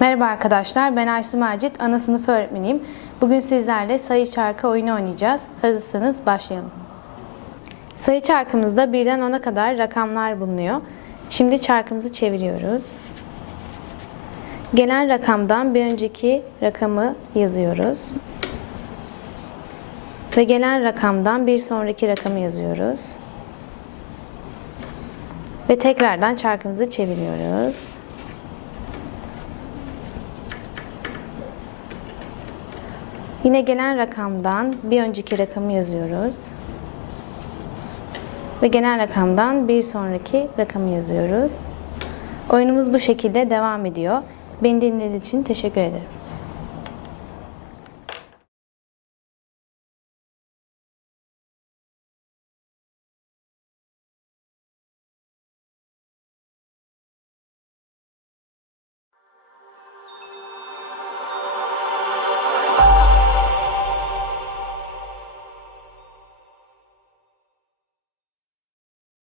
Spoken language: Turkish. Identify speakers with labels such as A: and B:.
A: Merhaba arkadaşlar, ben Aysu Macit, ana sınıf öğretmeniyim. Bugün sizlerle sayı çarkı oyunu oynayacağız. Hazırsanız başlayalım. Sayı çarkımızda birden 10'a kadar rakamlar bulunuyor. Şimdi çarkımızı çeviriyoruz. Gelen rakamdan bir önceki rakamı yazıyoruz. Ve gelen rakamdan bir sonraki rakamı yazıyoruz. Ve tekrardan çarkımızı çeviriyoruz. Yine gelen rakamdan bir önceki rakamı yazıyoruz. Ve gelen rakamdan bir sonraki rakamı yazıyoruz. Oyunumuz bu şekilde devam ediyor. Beni dinlediğiniz için teşekkür ederim.